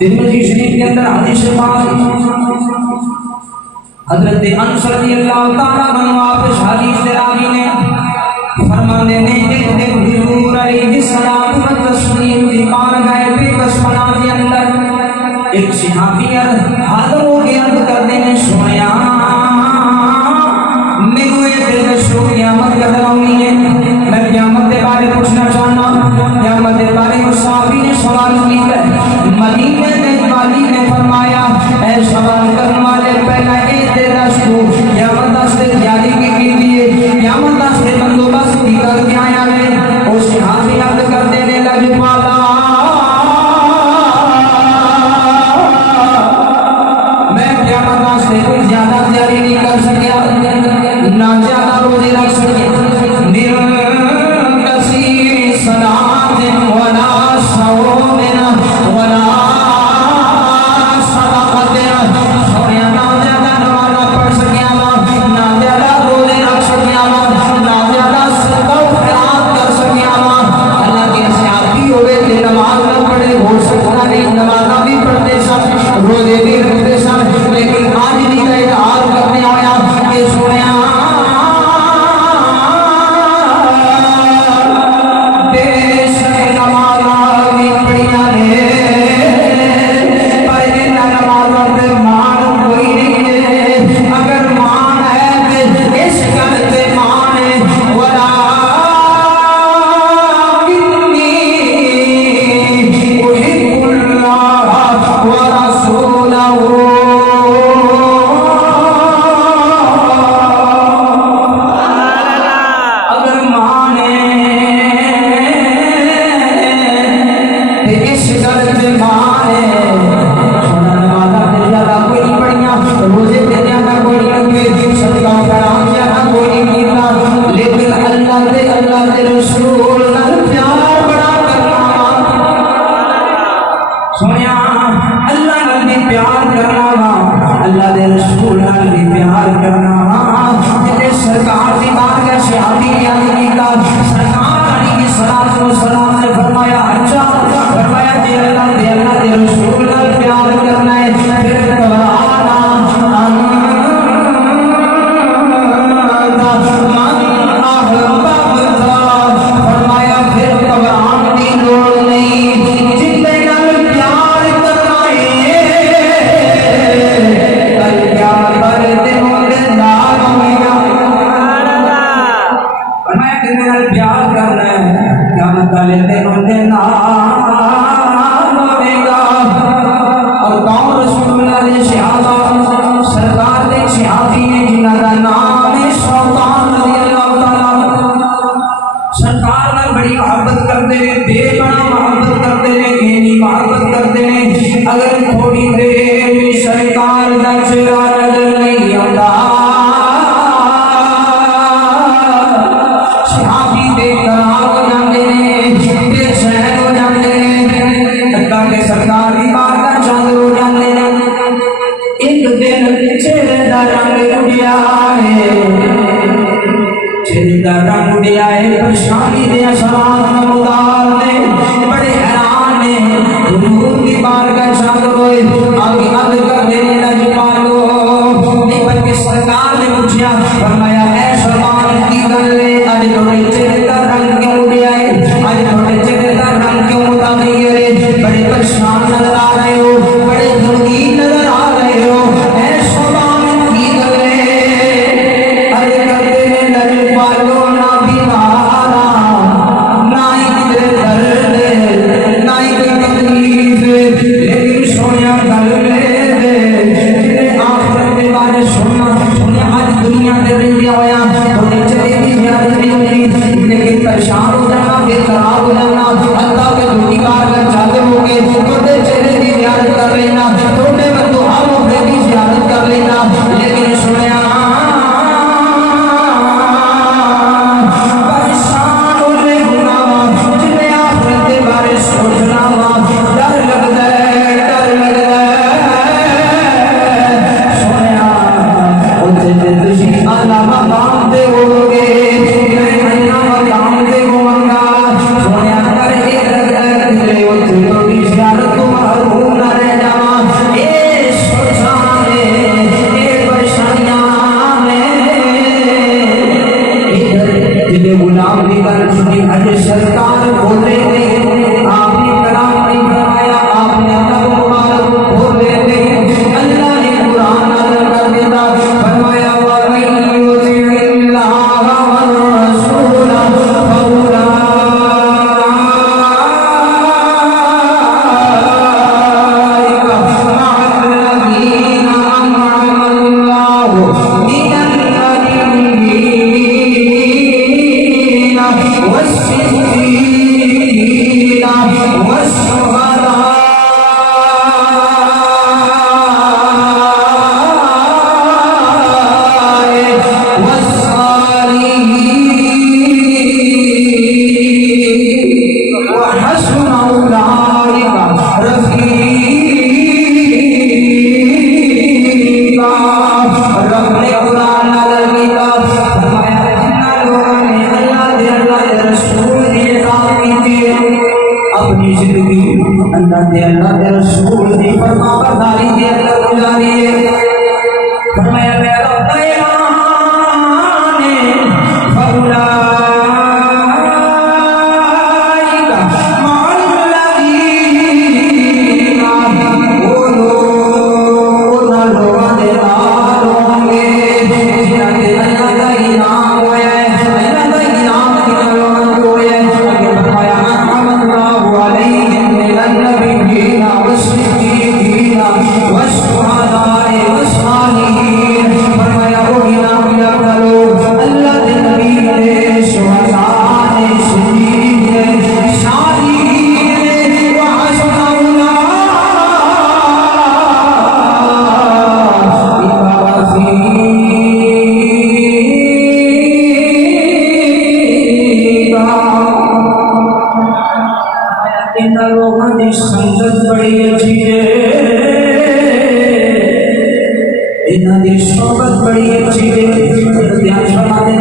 Tirmidhi शरीफ के अंदर हदीस पाक हजरत अनस रज़ियल्लाहु ताला अन्हु आप हदीस दे रावी ने फरमाते ने एक दिन हुजूर अलैहिस्सलाम व तस्लीम दी बारगाह पे बसपना के अंदर एक सहाबी हाजिर हो के अर्ज करते ने सुनिया मेनू ये दसो क़यामत कदर आनी है। मैं क़यामत के बारे पूछना चाहना। क़यामत के बारे उस सहाबी ने सवाल किया। मदीने में वाली ने फरमाया ऐ सवाल करने वाले पहला ये दसो क़यामत से तैयारी की लिए क़यामत से बंदोबस्त की करके आया है। उस सहाबी अर्ज करते ने लजपाला मैं क़यामत से कोई ज्यादा तैयारी नहीं कर सकिया, ना ज्यादा रोजे रख सके। सोनिया कर एक अल्लाह के रसूल की फरमाबरदारी की अंदर गुजारी है। फरमाया मेरा लोगों की संगत बड़ी अच्छी है, इन्हों की सोबत बड़ी अच्छी है। ध्यान फरमाते